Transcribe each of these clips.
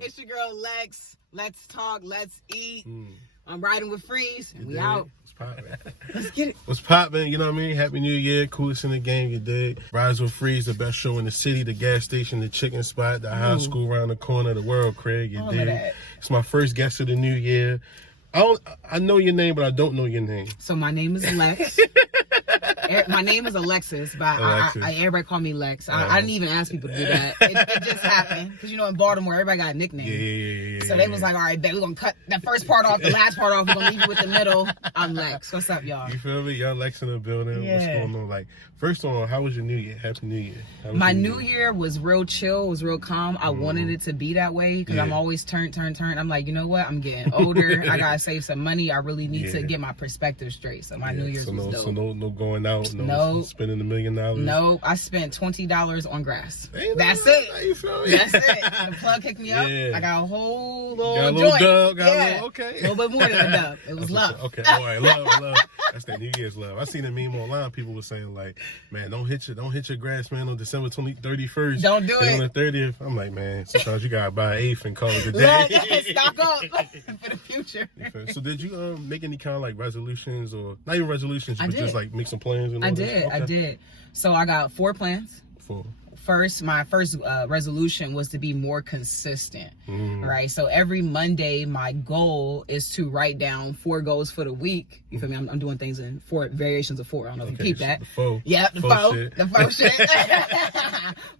It's your girl Lex. Let's talk. Let's eat. I'm riding with Freeze. And we out. What's poppin'? Let's get it. What's poppin'? You know what I mean? Happy New Year. Coolest in the game, you dig? Rise with Freeze, the best show in the city, the gas station, the chicken spot, the high school around the corner, the world, Craig, you dig? It's my first guest of the new year. I know your name, but I don't know your name. So my name is Lex. My name is Alexis, but everybody call me Lex. I didn't even ask people to do that. It just happened. Because, you know, in Baltimore, everybody got a nickname. Yeah. So they was like, all right, bet we're going to cut that first part off, the last part off. We're going to leave you with the middle. I'm Lex. What's up, y'all? You feel me? Y'all Lex in the building. Yeah. What's going on? Like, first of all, how was your New Year? Happy New Year. My New Year was real chill. Was real calm. I wanted it to be that way because I'm always turn. I'm like, you know what? I'm getting older. I got to save some money. I really need to get my perspective straight. So my New Year's was dope. So no going out, no spending $1 million. No, I spent $20 on grass. That's it. You feel me? That's it. The plug kicked me up. I got a whole little joint. A little little bit more than a dub. It was love. Okay, all right, love. That's that New Year's love. I seen a meme online. People were saying like, man, don't hit your grass, man, on December 31st. Don't do it. On the 30th. I'm like, man, sometimes you gotta buy an eighth and call it a day. Stock up for the future. So did you make any kind of like resolutions, or not even resolutions, but just like make some plans? And all I did. So I got 4 plans. My first resolution was to be more consistent, right? So every Monday, my goal is to write down 4 goals for the week. You feel me? I'm doing things in 4 variations of 4. I don't know if you keep that. The foe. Yeah, the foe shit.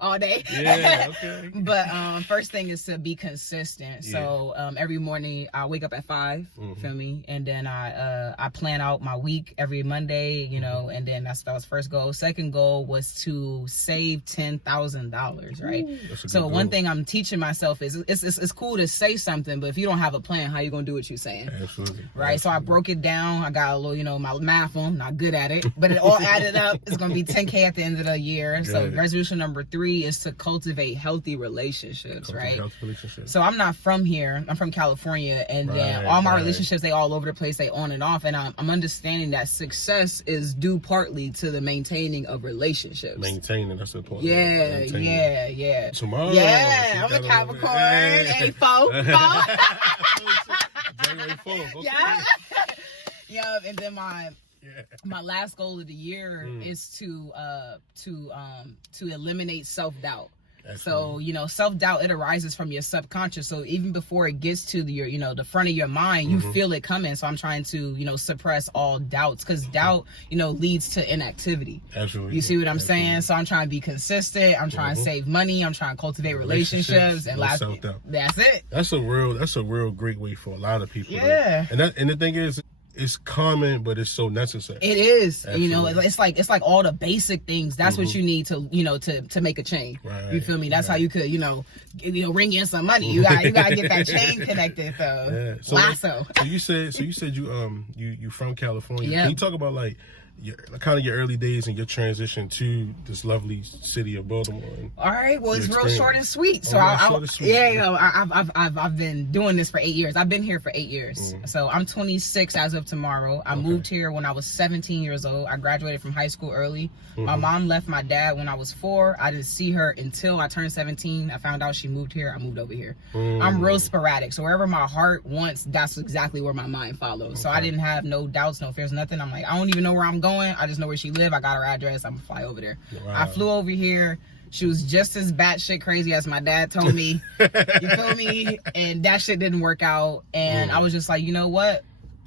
All day. Yeah, okay. But first thing is to be consistent. So every morning I wake up at 5. You feel me? And then I plan out my week every Monday. You know, and then that was first goal. Second goal was to save $10,000, right? So one thing I'm teaching myself is it's cool to say something, but if you don't have a plan, how you gonna do what you're saying? Absolutely. Right. So I broke it down. I got a little, you know, my math on. Not good at it, but it all added up. It's gonna be $10K at the end of the year. So resolution number 3 is to cultivate healthy relationships, right? So I'm not from here. I'm from California, and then all my relationships, they all over the place. They on and off, and I'm understanding that success is due partly to the maintaining of relationships. That's the point. Yeah. Tomorrow. Yeah, I'm a Capricorn. Hey, foe. January 4th. Okay. Yeah, and then my last goal of the year is to eliminate self-doubt. So, you know, self-doubt, it arises from your subconscious. So even before it gets to your, you know, the front of your mind, you feel it coming. So I'm trying to, you know, suppress all doubts, because doubt, you know, leads to inactivity. Absolutely. You see what I'm saying? So I'm trying to be consistent. I'm trying to save money. I'm trying to cultivate relationships. And self-doubt. That's it. That's a real great way for a lot of people. Yeah. And the thing is, it's common, but it's so necessary. It is. Absolutely. You know, it's like all the basic things. That's what you need to, you know, to make a chain. Right. You feel me? That's how you could, you know, ring in some money. You gotta get that chain connected though. Yeah. Lasso. So you said you from California. Yeah. Can you talk about like your early days and your transition to this lovely city of Baltimore? All right, well, it's real short and sweet. So I've been doing this for 8 years. I've been here for 8 years. So I'm 26 as of tomorrow. I moved here when I was 17 years old. I graduated from high school early. My mom left my dad when I was 4. I didn't see her until I turned 17. I found out she moved here. I moved over here. I'm real sporadic. So wherever my heart wants, that's exactly where my mind follows. So I didn't have no doubts, no fears, nothing. I'm like, I don't even know where I'm going. I just know where she lived. I got her address. I'm gonna fly over there. Wow. I flew over here. She was just as batshit crazy as my dad told me. You feel me? And that shit didn't work out. And I was just like, you know what?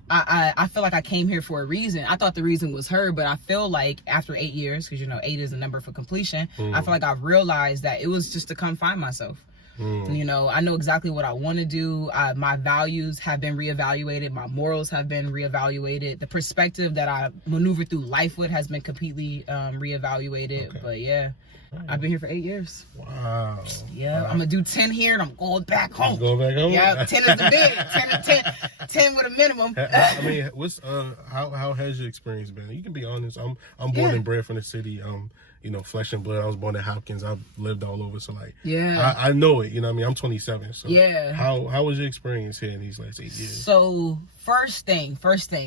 I feel like I came here for a reason. I thought the reason was her, but I feel like after 8 years, because you know 8 is a number for completion, I feel like I've realized that it was just to come find myself. You know, I know exactly what I want to do. My values have been reevaluated. My morals have been reevaluated. The perspective that I maneuver through life with has been completely reevaluated. Okay. But yeah, I've been here for 8 years. Wow. Yeah, I'm going to do 10 here and I'm going back home. Going back home? Yeah, 10 is the big. 10 with a minimum. I mean, how has your experience been? You can be honest. I'm born and bred from the city. flesh and blood. I was born in Hopkins. I've lived all over, so like, yeah, I know it. You know what I mean? I'm 27, so yeah. How was your experience here in these last 8 years? So first thing,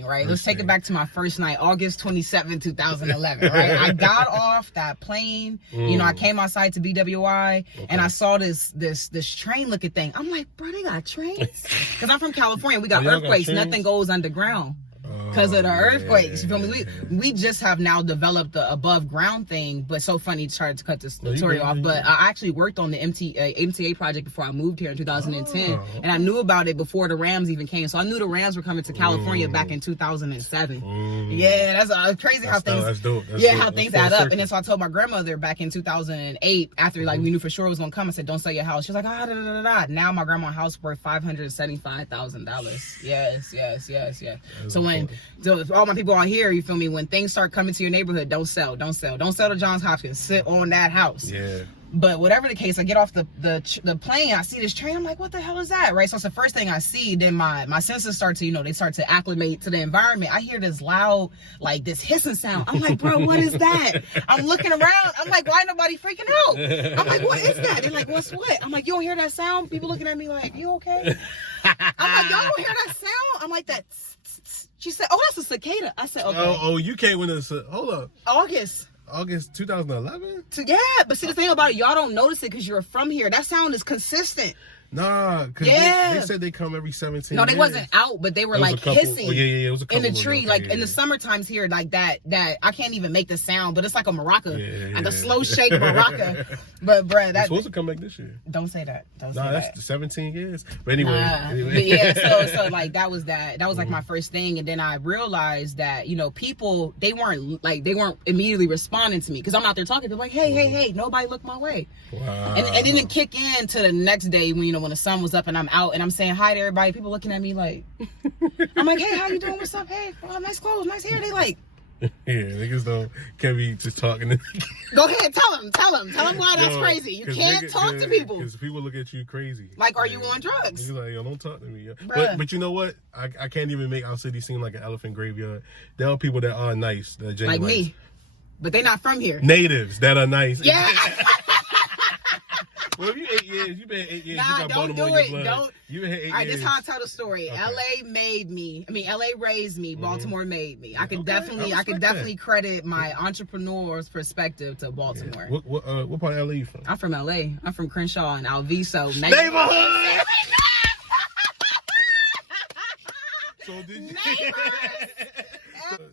right? Let's take it back to my first night, August 27, 2011. Right? I got off that plane. I came outside to BWI, and I saw this train looking thing. I'm like, bro, they got trains? Because I'm from California. We got earthquakes. Nothing goes underground because of the earthquakes. You feel me? We just have now developed the above ground thing, but so funny to try to cut this story off. But I actually worked on the MTA project before I moved here in 2010, and I knew about it before the Rams even came. So I knew the Rams were coming to California back in 2007. Yeah, that's crazy how things. That's dope. How things add up. And then so I told my grandmother back in 2008, after like we knew for sure it was gonna come. I said, "Don't sell your house." She was like, Now my grandma's house worth $575,000. Yes. So so all my people out here, you feel me? When things start coming to your neighborhood, don't sell to Johns Hopkins. Sit on that house. Yeah. But whatever the case, I get off the plane. I see this train. I'm like, what the hell is that? Right. So it's the first thing I see. Then my senses start to, they start to acclimate to the environment. I hear this loud, like this hissing sound. I'm like, bro, what is that? I'm looking around. I'm like, why nobody freaking out? I'm like, what is that? They're like, what's what? I'm like, you don't hear that sound? People looking at me like, you okay? I'm like, y'all don't hear that sound? I'm like, that. She said, oh, that's a cicada. I said, okay. Oh, you came when it's hold up. August 2011? Yeah, but see, the thing about it, y'all don't notice it because you're from here. That sound is consistent. Nah, because they said they come every 17 No, they years. wasn't out, but they were like hissing. Oh, yeah, it was a couple in the tree. In the summer times here, like that I can't even make the sound, but it's like a maraca. Like a slow shake maraca. But bruh, that's supposed to come back this year. Don't say that. That's 17 years. But anyway. But yeah, so like that was like my first thing. And then I realized that, people, they weren't immediately responding to me because I'm out there talking. They're like, hey, nobody looked my way. Wow. And it didn't kick in to the next day when the sun was up and I'm out and I'm saying hi to everybody. People looking at me like, I'm like, hey, how you doing? What's up? Hey, nice clothes, nice hair. They like, yeah, niggas can't be just talking. Go ahead, tell them why that's crazy. You can't talk to people because people look at you crazy. Like, are you on drugs? Niggas like, yo, don't talk to me. But you know what? I can't even make our city seem like an elephant graveyard. There are people that are nice, that are genuine. Like me, but they not from here. Natives that are nice. Yeah. Well, if you 8 years, you've been 8 years. Nah, you got don't Baltimore do in it. your blood. Don't. You've been 8 years. All right, this is how I tell the story. Okay. LA raised me. Baltimore made me. I could definitely credit my entrepreneur's perspective to Baltimore. Yeah. What part of LA you from? I'm from LA. I'm from Crenshaw and Alviso. Neighborhood. So did you?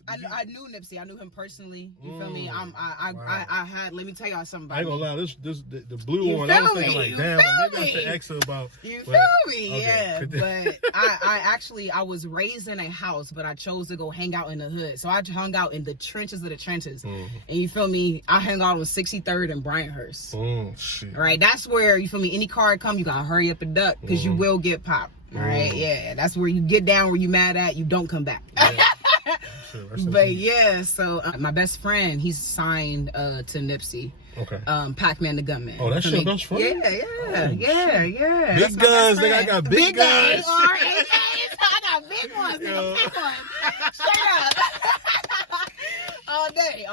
I knew Nipsey. I knew him personally. You feel me? I had. Let me tell y'all something about I ain't gonna lie. The blue one. I was thinking like, damn, like, maybe I should ask her about. You feel me? Okay. Yeah. But I was raised in a house, but I chose to go hang out in the hood. So I hung out in the trenches of the trenches. And you feel me? I hung out on 63rd and Bryanthurst. Shit. Right. That's where you feel me. Any car come, you gotta hurry up and duck because you will get popped. All right. Yeah. That's where you get down where you mad at. You don't come back. Yeah. But yeah, so my best friend, he's signed to Nipsey. Okay. Pac-Man the Gunman. Oh, that's your best friend? Yeah. Big guns, nigga. I got big guns. I got big ones, nigga. Big ones. Straight up. All day.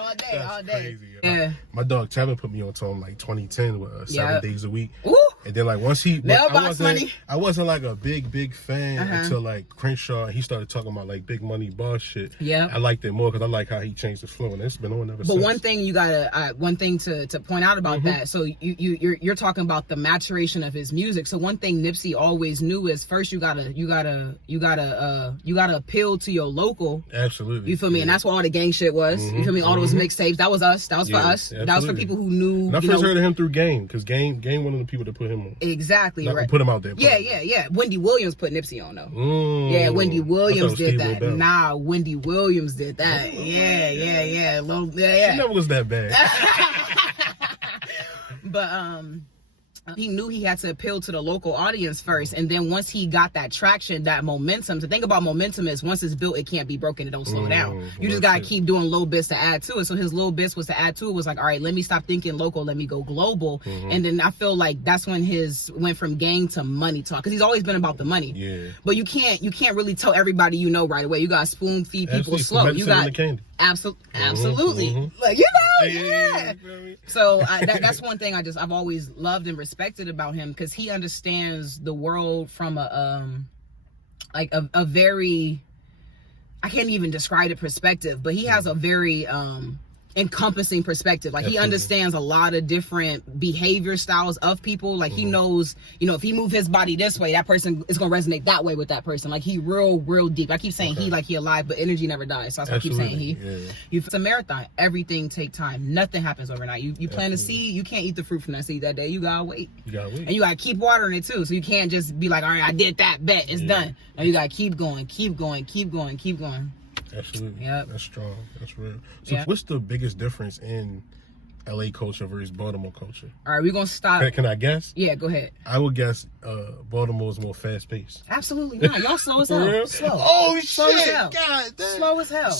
Crazy, yeah. My dog Tevin put me on to him like 2010 with 7 days a week. Ooh. And then like once he I wasn't like a big fan until like Crenshaw. He started talking about like big money boss shit. Yeah. I liked it more because I like how he changed his flow, and it's been on ever since. But one thing you gotta to point out about that. So you're talking about the maturation of his music. So one thing Nipsey always knew is first you gotta appeal to your local. Absolutely. You feel me? And that's what all the gang shit was. You feel me? All those mixtapes. That was us. That was for us. Absolutely. That was for people who knew. And I first heard of him through Game, because Game one of the people that put him on. Exactly. Not right. Put him out there. Yeah. Wendy Williams put Nipsey on though. Yeah, Wendy Williams did that. Nah, Wendy Williams did that. Yeah. She never was that bad. But he knew he had to appeal to the local audience first, and then once he got that traction, that momentum. The thing about momentum is once it's built, it can't be broken. It don't slow down. You just gotta keep doing little bits to add to it. So his little bits was to add to it was like, all right, let me stop thinking local, let me go global. And then I feel like that's when his went from gang to money talk, because he's always been about the money. Yeah. But you can't really tell everybody right away. You gotta spoon feed people slow. You got Absolutely. Like, you know, yeah. So that's one thing I've always loved and respected about him, because he understands the world from a very, I can't even describe the perspective, but he has a very encompassing perspective. Like, he understands a lot of different behavior styles of people. Like, he knows, you know, if he move his body this way, that person is gonna resonate that way with that person. Like, he real deep. I keep saying he, like he alive, but energy never dies. So that's why I keep saying he. It's a marathon. Everything take time. Nothing happens overnight. You plant a seed, you can't eat the fruit from that seed that day. You gotta wait. And you gotta keep watering it too. So you can't just be like, all right, I did that, bet it's done. No, you gotta keep going. Absolutely. Yep. That's strong. That's real. So what's the biggest difference in LA culture versus Baltimore culture? All right, we're going to stop. Can I guess? Yeah, go ahead. I would guess Baltimore is more fast paced. Absolutely not. Y'all slow as hell. Slow. Oh, slow shit. As hell. God damn. Slow as hell.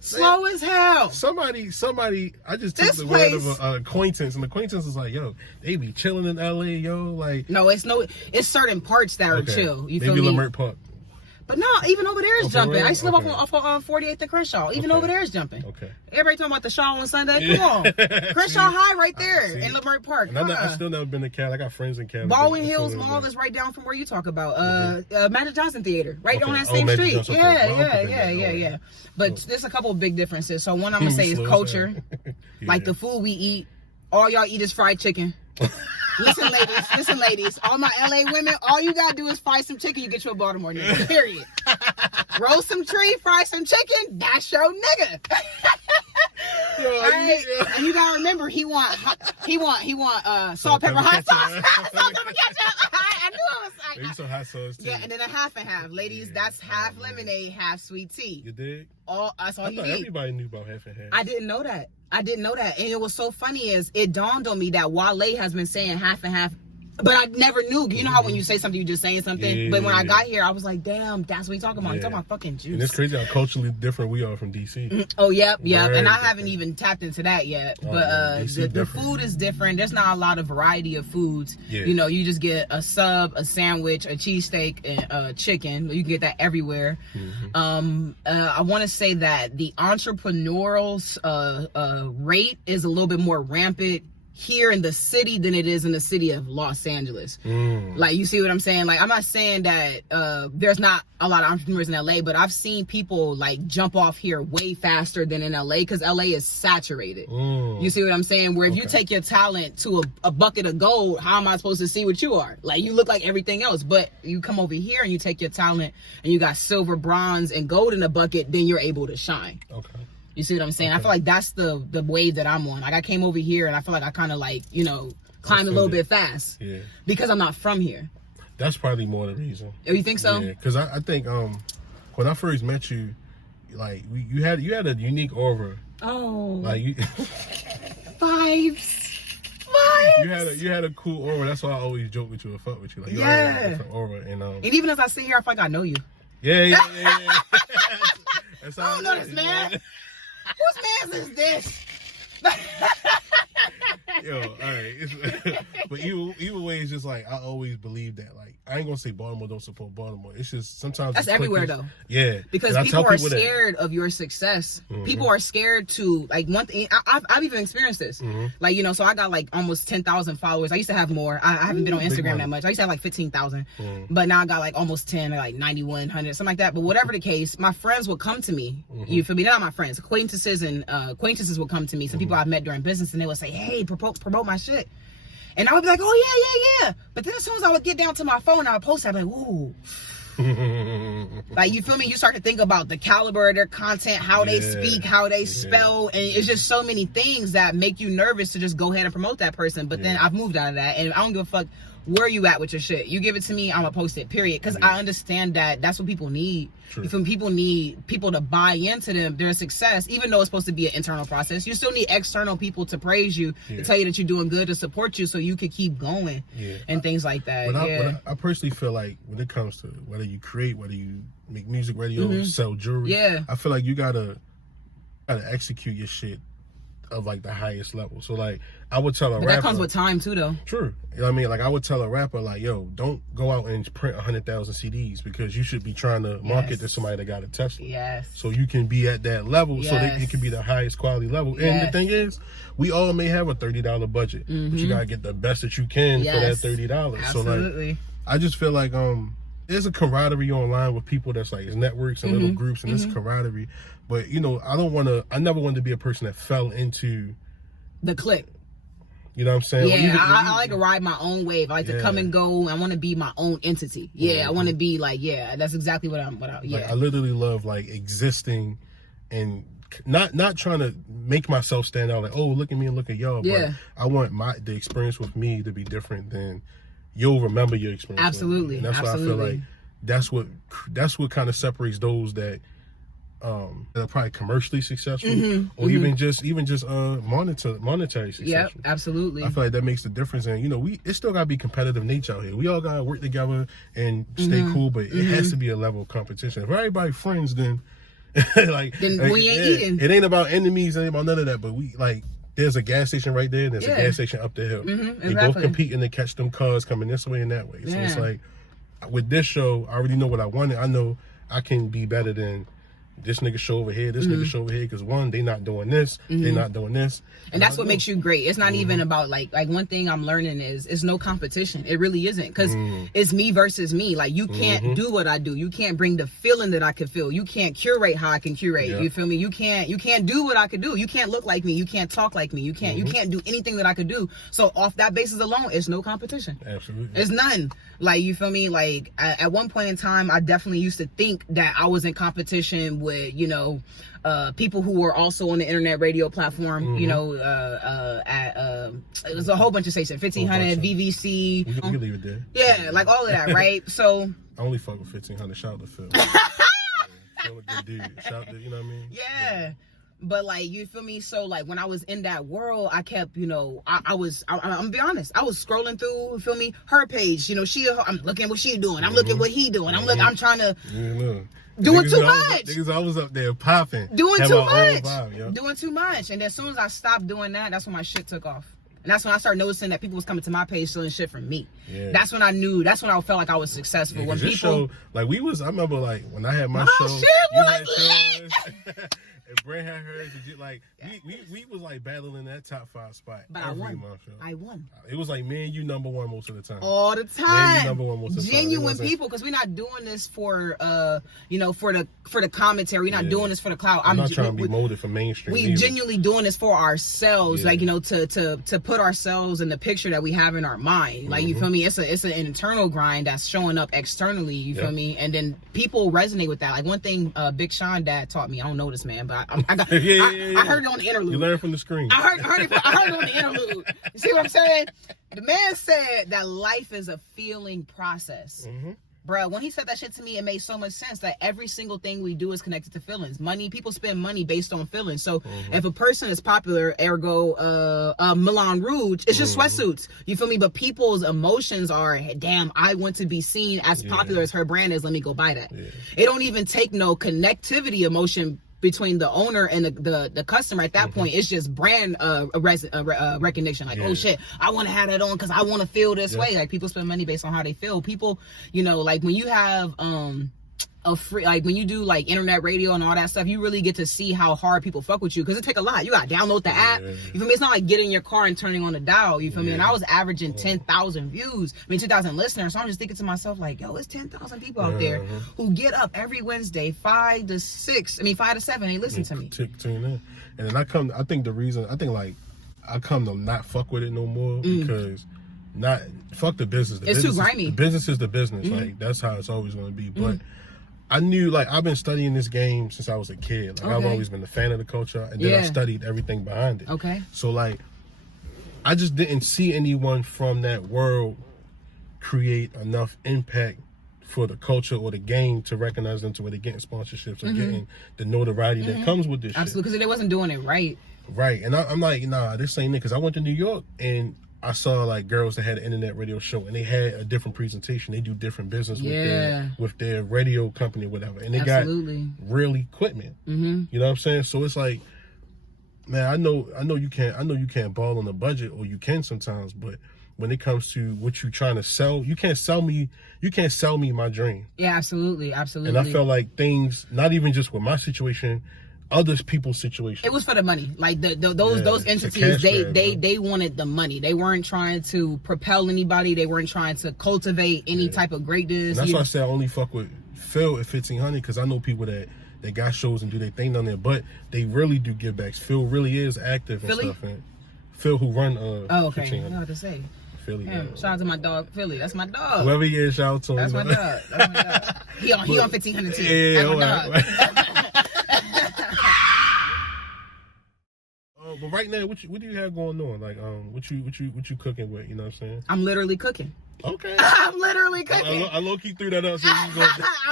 Slow as hell. Somebody, I just took the word of an acquaintance, and the acquaintance was like, yo, they be chilling in LA, yo. Like, no, it's certain parts that are chill. You feel me? Maybe Lamert Park. But no, even over there is jumping. I used to live off on 48th and Crenshaw. Even over there is jumping. Okay. Everybody talking about the Shaw on Sunday. Come on. Crenshaw High right there in Lamert Park. And I still never been to Cali. I got friends in Cali. Baldwin Hills Mall is right down from where you talk about. Magic Johnson Theater. Right on that same street. Yeah. But there's a couple of big differences. So one I'm going to say is culture. Like the food we eat. All y'all eat is fried chicken. Listen, ladies. All my LA women, all you gotta do is fry some chicken, you get you a Baltimore nigga. Period. Roast some tree, fry some chicken, that's your nigga. Right? And you gotta remember, he want salt, pepper, hot sauce. Salt, pepper, ketchup. I knew it was like. Maybe some hot sauce too. Yeah, and then a half and half. Ladies, that's half lemonade, half sweet tea. You dig? That's all I you thought need. Everybody knew about half and half. I didn't know that. And it was so funny is it dawned on me that Wale has been saying half and half, but I never knew. You know how when you say something, you just saying something. Yeah. But when I got here, I was like, damn, that's what he's talking about. He's talking about fucking juice. And it's crazy how culturally different we are from DC. Oh, yep. And I haven't even tapped into that yet. But the food is different. There's not a lot of variety of foods. Yeah. You know, you just get a sub, a sandwich, a cheesesteak, and chicken. You can get that everywhere. I want to say that the entrepreneurial rate is a little bit more rampant here in the city than it is in the city of Los Angeles. Like, you see what I'm saying? Like, I'm not saying that there's not a lot of entrepreneurs in LA, but I've seen people like jump off here way faster than in LA because LA is saturated. You see what I'm saying? Where if you take your talent to a bucket of gold, how am I supposed to see what you are? Like, you look like everything else, but you come over here and you take your talent and you got silver, bronze, and gold in a bucket, then you're able to shine. You see what I'm saying? I feel like that's the wave that I'm on. Like, I came over here and I feel like I kind of like, you know, climbed a little bit fast. Yeah. Because I'm not from here. That's probably more the reason. Oh, you think so? Yeah, because I think when I first met you, like you had a unique aura. Oh. Like you. Vibes. You had a cool aura. That's why I always joke with you and fuck with you. Like, you had a different aura, and even as I sit here, I feel like I know you. Yeah. That's I don't know this man. Whose man's is this? Yo, all right. But either way, it's just like I always believe that. Like, I ain't gonna say Baltimore don't support Baltimore. It's just sometimes that's everywhere though. Yeah, because people are scared of your success. People are scared to like one thing. I've even experienced this. Like, you know, so I got like almost 10,000 followers. I used to have more. I haven't been on Instagram that much. I used to have like 15,000, but now I got like almost 10, like 9,100, something like that. But whatever the case, my friends will come to me. You feel me? They're not my friends. Acquaintances will come to me. Some people I've met during business, and they would say, "Hey, promote my shit." And I would be like, oh, yeah. But then as soon as I would get down to my phone, I would post, I'd be like, ooh. Like, you feel me? You start to think about the caliber of their content, how they speak, how they spell. And it's just so many things that make you nervous to just go ahead and promote that person. But then I've moved out of that. And I don't give a fuck where you at with your shit. You give it to me, I'm gonna post it, period. Because I understand that that's what people need. You feel me? People need people to buy into their success, even though it's supposed to be an internal process. You still need external people to praise you, to tell you that you're doing good, to support you so you can keep going and things like that. But I personally feel like when it comes to whether you create, whether you make music, whether you sell jewelry, I feel like you gotta execute your shit of like the highest level. So like I would tell a But rapper, that comes with time too, though. True. You know what I mean? Like I would tell a rapper, like, yo, don't go out and print 100,000 CDs because you should be trying to market to somebody that got a Tesla. Yes. So you can be at that level, so that it can be the highest quality level. And the thing is, we all may have a $30 budget, but you gotta get the best that you can for that $30. Absolutely. So like, I just feel like there's a camaraderie online with people that's like, it's networks and little groups, and this camaraderie. But you know, I never wanted to be a person that fell into the clique. You know what I'm saying? Yeah, I like to ride my own wave. I like to come and go. I want to be my own entity. Yeah, I want to be like, that's exactly what I'm. Like, I literally love like existing and not trying to make myself stand out. Like, oh, look at me and look at y'all. But I want the experience with me to be different than you'll remember your experience. Absolutely, and that's why I feel like that's what kind of separates those that are probably commercially successful, or even just monetary successful. Yep, absolutely. I feel like that makes the difference, and you know, it still gotta be competitive nature out here. We all gotta work together and stay cool, but it has to be a level of competition. If everybody friends, then like we ain't eating. It ain't about enemies, it ain't about none of that. But we like, there's a gas station right there, and there's a gas station up the hill. They both competing to catch them cars coming this way and that way. So it's like, with this show, I already know what I wanted. I know I can be better than this nigga show over here, this nigga show over here, because one, they not doing this, they not doing this. And that's what makes you great. It's not even about like one thing I'm learning is it's no competition. It really isn't, because it's me versus me. Like, you can't do what I do. You can't bring the feeling that I could feel. You can't curate how I can curate. You feel me? You can't do what I could do. You can't look like me. You can't talk like me. You can't do anything that I could do. So off that basis alone, it's no competition. Absolutely. It's none. Like, you feel me? Like, at one point in time, I definitely used to think that I was in competition with, you know, people who were also on the internet radio platform, you know, it was a whole bunch of stations, 1500, VVC. We can leave it there. Yeah, like all of that, right? So I only fuck with 1500. Shout out to Phil. Phil a good dude. Shout out to, you know what I mean? Yeah. But like, you feel me? So like, when I was in that world, I kept, you know, I'm gonna be honest, I was scrolling through, you feel me, her page, you know, I'm looking what she doing, I'm looking what he doing, I'm trying to doing too much. Niggas always up there popping. Doing too much. And as soon as I stopped doing that, that's when my shit took off. And that's when I started noticing that people was coming to my page stealing shit from me. Yeah. That's when I felt like I was successful. Yeah, when people show, like I remember like when I had my show, shit you had yours. And Brent had hers, like we was like battling that top 5 spot. But I won. It was like me and you number one most of the time. All the time. Me and you number one most of the time. Genuine people, because we're not doing this for you know, for the commentary. We're not doing this for the clout. I'm not trying to be molded for mainstream. We genuinely doing this for ourselves, like, you know, to put ourselves in the picture that we have in our mind. Like, you feel me? It's an internal grind that's showing up externally. You feel me? And then people resonate with that. Like, one thing Big Sean dad taught me. I don't know this man, but I heard it on the interlude. You learn from the screen. I heard it on the interlude. You see what I'm saying? The man said that life is a feeling process. Bro, when he said that shit to me, it made so much sense that every single thing we do is connected to feelings. People spend money based on feelings. So if a person is popular, ergo Moulin Rouge, it's just sweatsuits. You feel me? But people's emotions are, damn, I want to be seen as popular as her brand is. Let me go buy that. It don't even take no connectivity emotion between the owner and the customer. At that point, it's just brand recognition. Like, oh shit, I want to have that on because I want to feel this way. Like, people spend money based on how they feel. People, you know, like when you have a free, like when you do like internet radio and all that stuff, you really get to see how hard people fuck with you, because it take a lot. You gotta download the app. You feel me? It's not like getting in your car and turning on the dial. You feel me? And I was averaging 10,000 views. 10,000 listeners. So I'm just thinking to myself, like, yo, it's 10,000 people out there who get up every Wednesday 5 to 7. They listen to me. And then I come to not fuck with it no more, because fuck the business. It's too grimy. The business is the business. Like, that's how it's always going to be. But I knew, like, I've been studying this game since I was a kid. Like, I've always been a fan of the culture, and then I studied everything behind it. Okay. So, like, I just didn't see anyone from that world create enough impact for the culture or the game to recognize them to where they're getting sponsorships or getting the notoriety that comes with this shit. Absolutely, because they wasn't doing it right. Right, and I'm like, nah, this ain't it. Because I went to New York, and I saw like girls that had an internet radio show, and they had a different presentation. They do different business with their radio company or whatever, and they got real equipment. You know what I'm saying? So it's like, Man, I know you can't ball on a budget, or you can sometimes, but when it comes to what you're trying to sell, you can't sell me my dream. Yeah, absolutely. And I felt like things, not even just with my situation, other people's situation. It was for the money. Like those entities, they wanted the money. They weren't trying to propel anybody. They weren't trying to cultivate any type of greatness. And that's why I say I only fuck with Phil at 1500, because I know people that got shows and do their thing down there, but they really do give backs. Phil really is active and stuff. And Phil, who run okay. 1500. I know what to say. Philly. Shout out to my dog Philly. That's my dog. Whoever he is, shout out to him. That's my dog. That's my dog. He on 1500 too. Yeah, that's my dog. But right now, what do you have going on? Like, what you cooking with? You know what I'm saying? I'm literally cooking. Okay. I'm literally cooking. I low key threw that up. So I'm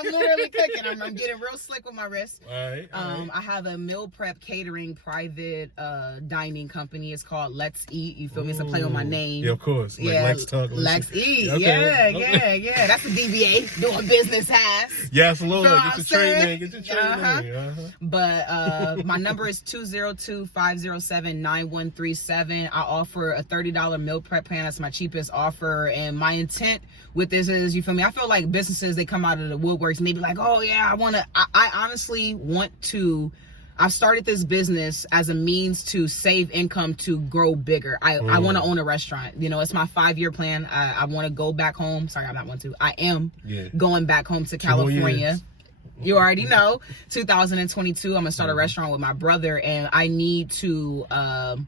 literally cooking. I'm getting real slick with my wrist. All right. I have a meal prep catering private dining company. It's called Let's Eat. You feel me? It's a play on my name. Yeah, of course. Like, yeah, Let's Talk. Let's Eat. Okay. Yeah. That's a DBA. Doing business has. Yes, Lord. Get your trade name. Get your trade name. But my number is 202-507-9137. I offer a $30 meal prep plan. That's my cheapest offer. And my intent with this is, you feel me, I feel like businesses, they come out of the woodworks and they be like, oh yeah, I honestly want to, I've started this business as a means to save income to grow bigger. I want to own a restaurant. You know, it's my 5-year plan. I want to go back home. Sorry, I'm not want to. I am going back home to California. You already know, 2022, I'm gonna start a restaurant with my brother, and I need to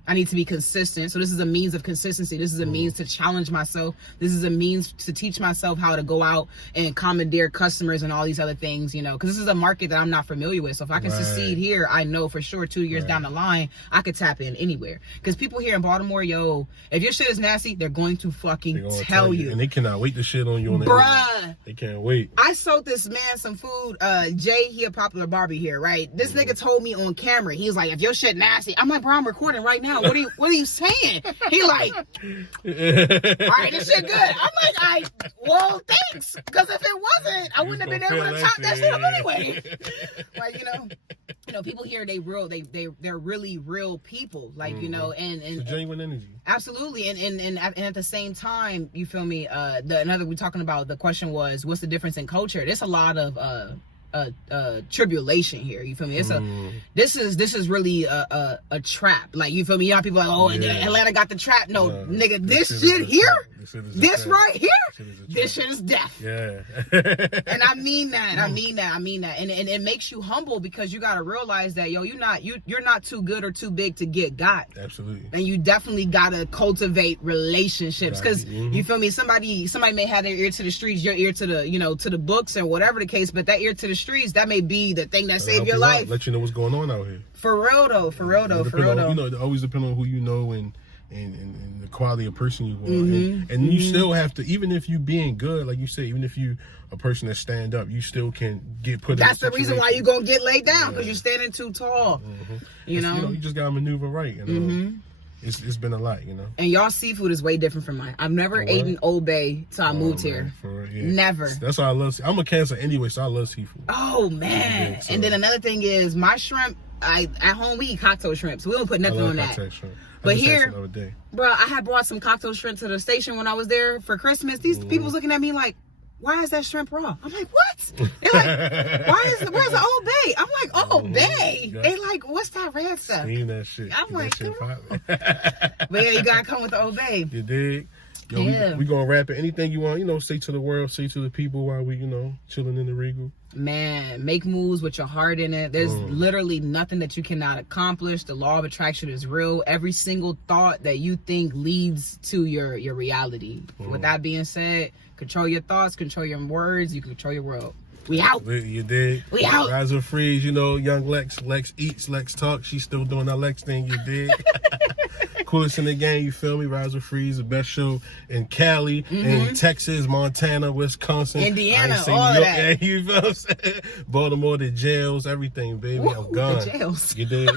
be consistent. So this is a means of consistency. This is a means to challenge myself. This is a means to teach myself how to go out and commandeer customers and all these other things, you know, because this is a market that I'm not familiar with. So if I can succeed here, I know for sure 2 years down the line, I could tap in anywhere. Because people here in Baltimore, yo, if your shit is nasty, they're going to fucking tell you. And they cannot wait to shit on you on the Bruh. They can't wait. I sold this man some food. Jay, he a popular Barbie here, right? This nigga told me on camera, he's like, if your shit nasty, I'm like, bro, I'm recording right now. What are you saying? He like, all right, this shit good. I'm like, well, thanks. Because if it wasn't, I wouldn't have been able to top that shit up anyway. Like, you know, people here, they're really real people. Like, you know, and it's a genuine energy. Absolutely. And at the same time, you feel me, we're talking about, the question was, what's the difference in culture? There's a lot of tribulation here, you feel me? This is really a trap. Like, you feel me? You know, people are like, oh, Atlanta got the trap. No, nigga, this shit here, this right here, this shit is death. Yeah. And I mean that. And it makes you humble, because you gotta realize that, yo, you're not too good or too big to get got. Absolutely. And you definitely gotta cultivate relationships, because you feel me, somebody may have their ear to the streets, your ear to the, you know, to the books or whatever the case, but that ear to the streets, that may be the thing that saved your life. Let you know what's going on out here. For real though. You know, it always depends on who you know and the quality of person you are. And you still have to, even if you being good, like you say, even if you a person that stand up, you still can get put in a situation. That's the reason why you gonna get laid down, because you're standing too tall. You know, you just gotta maneuver right. You know, it's been a lot. You know, and y'all seafood is way different from mine. I've never eaten Old Bay till I moved here. Never. That's why I love. I'm a Cancer anyway, so I love seafood. Oh man! So. And then another thing is, my shrimp. At home we eat cocktail shrimp, so we don't put nothing on that. Shrimp. But here, bro, I had brought some cocktail shrimp to the station when I was there for Christmas. These people was looking at me like, why is that shrimp raw? I'm like, what? They're like, where's the Old Bay? I'm like, Old Bay? They like, what's that red stuff? Seen that shit. I'm like, but yeah, you gotta come with the Old Bay. You dig? Yo, we gonna wrap it. Anything you want, you know, say to the world, say to the people while we, you know, chilling in the Regal. Man, make moves with your heart in it. There's literally nothing that you cannot accomplish. The law of attraction is real. Every single thought that you think leads to your reality. With that being said, control your thoughts, control your words, you can control your world. We out. You dig? We out. Rise or freeze, you know, young Lex eats, Lex talks. She's still doing that Lex thing, you dig? Coolest in the game, you feel me? Rise or freeze, the best show in Cali, in Texas, Montana, Wisconsin, Indiana, all of that. You feel what I'm saying? Baltimore, the jails, everything, baby. I'm gone. The jails. You dig?